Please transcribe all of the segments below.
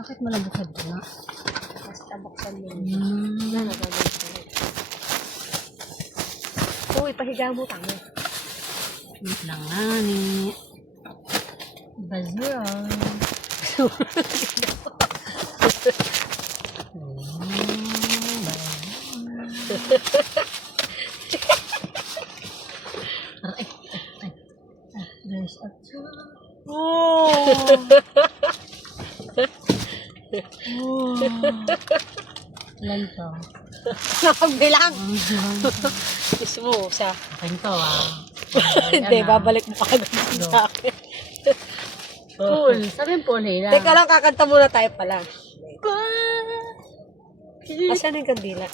Bakit malabukad ka nga? Basta buksan mo yun. Uy, pahiga mo, tanga. Wait lang nga ni. Bazura. There's a Oh! Ilan to? Nakagbilang. Gusto mo, sa... Akin to Hindi, babalik mo agad sa akin. Pool. Sabi yung pool lang. Teka lang, kakanta muna tayo pala. Asan yung kandila?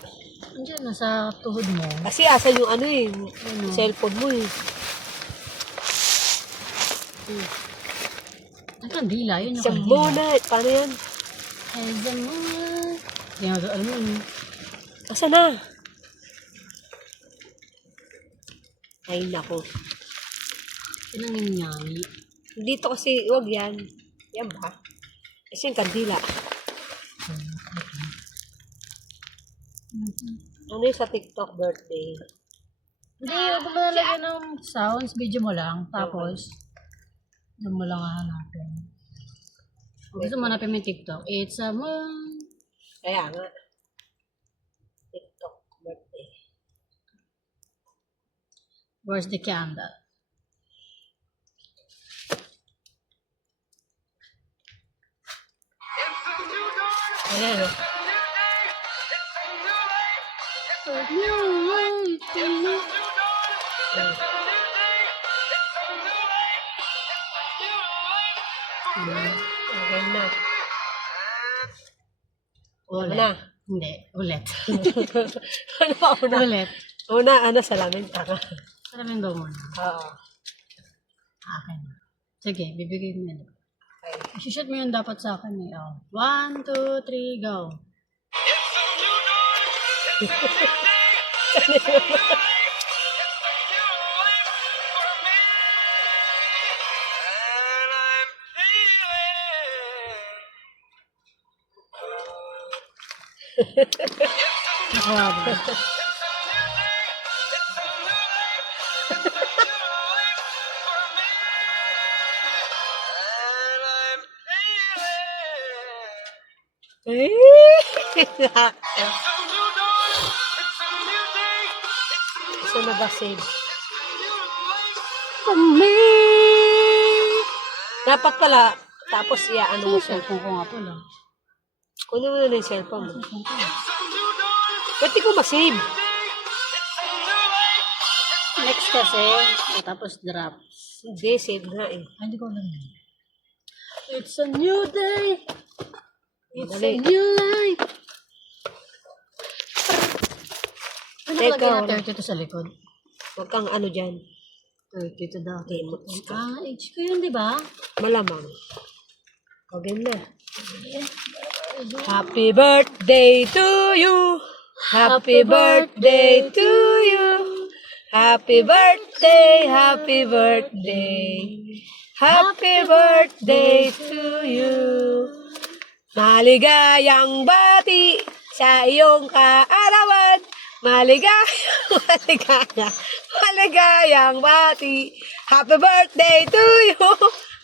Andiyan, nasa tuhod mo. Kasi asan yung ano eh, cellphone mo eh. Ang kandila, yun yung Isang kandila. muna, paano yan? Ay, isang muna. Alam mo yun. Asan na? Ay, nako. Yun ang nangyari. Dito kasi, wag yan. Yan ba? Kasi yung kandila. Ano yung sa TikTok birthday? Hindi, huwag mo nalagyan ng sounds. Video mo lang. Tapos, doon mo lang hahanapin. Kung gusto mo hanapin mo yung TikTok, it's a moon. Kaya nga. TikTok birthday. Where's the candle? Ano? Okay na. Ulit. Una. Hindi, ulit. Ano pa una? Ulit. Una, ano, salamin. Taka. Salamin daw muna. Oo. Akin. Sige, bibigay mo yun. Okay. Shoot mo yun dapat sa akin eh. Oh. 1, 2, 3, go. Grabe. Gusto na ba save? Dapat pala, tapos ano mo siya. Cellphone ko nga po lang. Kunin mo na yung cellphone mo. Ba't di ko ma-save? Next kasi, tapos drop. Hindi, save nga eh. Ay, hindi ko alam yun. It's a new day. It's a Dali. new life. Ano Teka, lagay na 32 sa likod? Huwag kang ano dyan. 32 daw. Emotes ka. Ah, age ko yun, di ba? Malamang. Okay na. Happy birthday to you. Happy birthday to you. Happy birthday, happy birthday. Happy birthday to you. Maligayang bati sa iyong kaarawan. Maligayang bati. Happy birthday to you.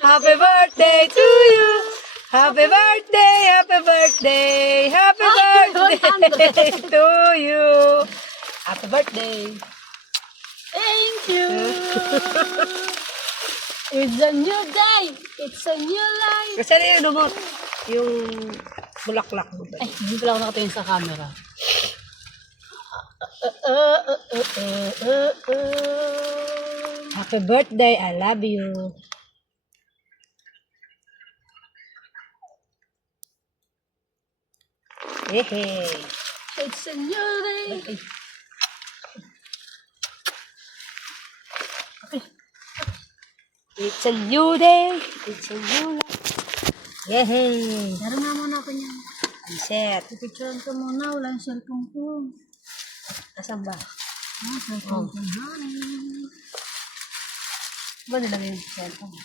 Happy birthday to you. Happy birthday, happy birthday. Happy birthday to you. Happy birthday. Thank you. It's a new day. It's a new life. Kasi na yung lumot. Yung bulaklak mo ba? Ay, hindi pala ako nakatingin sa camera. Happy birthday, I love you. Hehe. It's a new day. It's a new day. It's a new life. Yehey. Meron nga muna ako niyan. Reset. Pipicturean ko muna. Wala yung cellphone ko. Asan ba? Ah, cellphone ko. Ba nila yung cellphone?